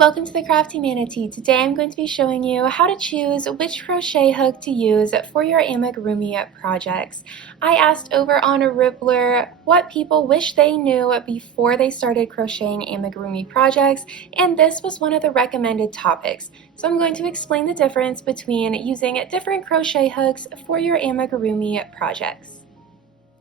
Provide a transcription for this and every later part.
welcome to the CrafteeManatee. Today I'm going to be showing you how to choose which crochet hook to use for your amigurumi projects. I asked over on Rippler what people wish they knew before they started crocheting amigurumi projects, and this was one of the recommended topics. So I'm going to explain the difference between using different crochet hooks for your amigurumi projects.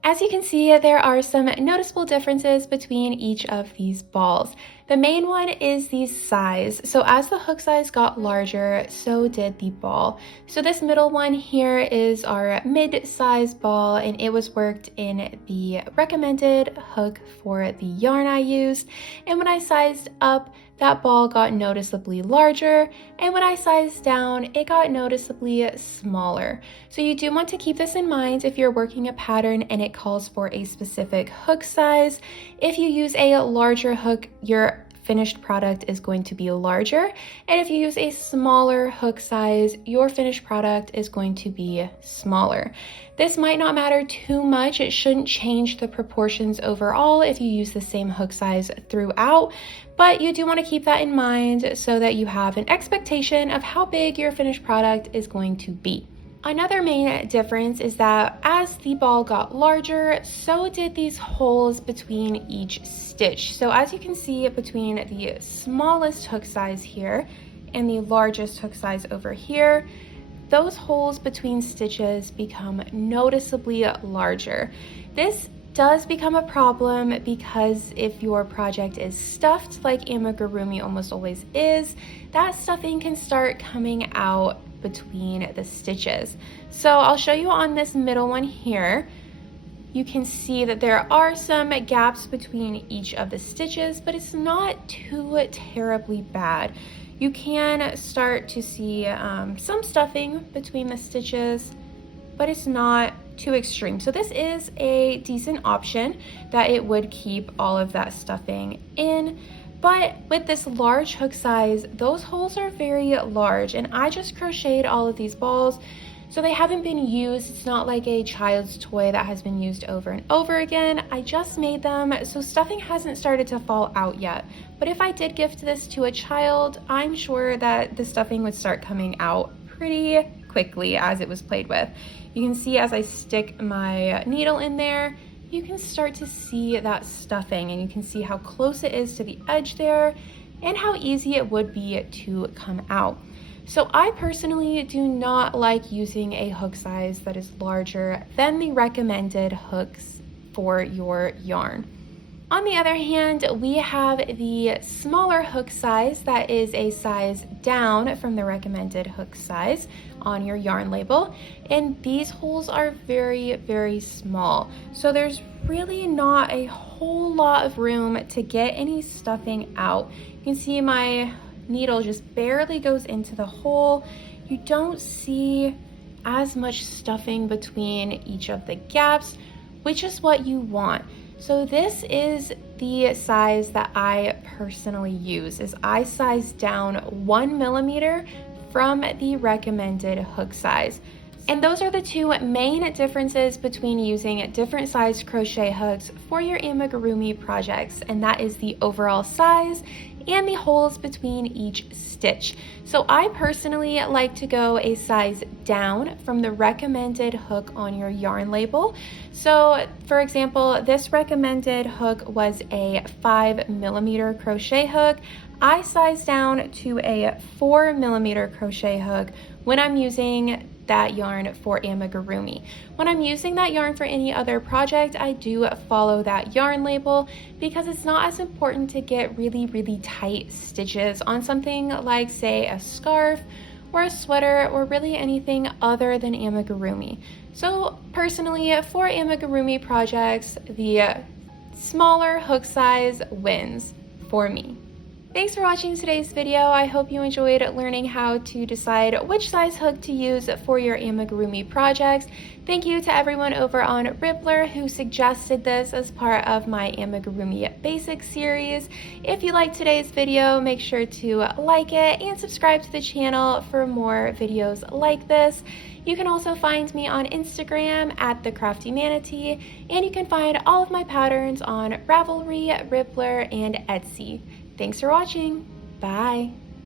As you can see, there are some noticeable differences between each of these balls. The main one is the size. So as the hook size got larger, so did the ball. So this middle one here is our mid-size ball, and it was worked in the recommended hook for the yarn I used. And when I sized up, that ball got noticeably larger, and when I sized down, it got noticeably smaller. So you do want to keep this in mind if you're working a pattern and it calls for a specific hook size. If you use a larger hook, your finished product is going to be larger, and if you use a smaller hook size, your finished product is going to be smaller. This might not matter too much. It shouldn't change the proportions overall if you use the same hook size throughout, but you do want to keep that in mind so that you have an expectation of how big your finished product is going to be. Another main difference is that as the ball got larger, so did these holes between each stitch. So as you can see, between the smallest hook size here and the largest hook size over here, those holes between stitches become noticeably larger. This does become a problem because if your project is stuffed like amigurumi almost always is, that stuffing can start coming out between the stitches. So I'll show you on this middle one here. You can see that there are some gaps between each of the stitches, but it's not too terribly bad. You can start to see some stuffing between the stitches, but it's not too extreme. So this is a decent option that it would keep all of that stuffing in. But with this large hook size, those holes are very large, and I just crocheted all of these balls, so they haven't been used. It's not like a child's toy that has been used over and over again. I just made them, so stuffing hasn't started to fall out yet. But if I did gift this to a child, I'm sure that the stuffing would start coming out pretty quickly as it was played with. You can see as I stick my needle in there, you can start to see that stuffing, and you can see how close it is to the edge there and how easy it would be to come out. So I personally do not like using a hook size that is larger than the recommended hooks for your yarn. On the other hand, we have the smaller hook size that is a size down from the recommended hook size on your yarn label, and these holes are very, very small. So there's really not a whole lot of room to get any stuffing out. You can see my needle just barely goes into the hole. You don't see as much stuffing between each of the gaps, which is what you want. So this is the size that I personally use, is I size down 1 millimeter from the recommended hook size. And those are the two main differences between using different size crochet hooks for your amigurumi projects, and that is the overall size and the holes between each stitch. So I personally like to go a size down from the recommended hook on your yarn label. So for example, this recommended hook was a 5 millimeter crochet hook. I size down to a 4 millimeter crochet hook when I'm using that yarn for amigurumi. When I'm using that yarn for any other project, I do follow that yarn label because it's not as important to get really, really tight stitches on something like, say, a scarf or a sweater or really anything other than amigurumi. So personally, for amigurumi projects, the smaller hook size wins for me. Thanks for watching today's video. I hope you enjoyed learning how to decide which size hook to use for your amigurumi projects. Thank you to everyone over on Rippler who suggested this as part of my amigurumi basics series. If you liked today's video, make sure to like it and subscribe to the channel for more videos like this. You can also find me on Instagram at the CrafteeManatee, and you can find all of my patterns on Ravelry, Rippler, and Etsy. Thanks for watching! Bye!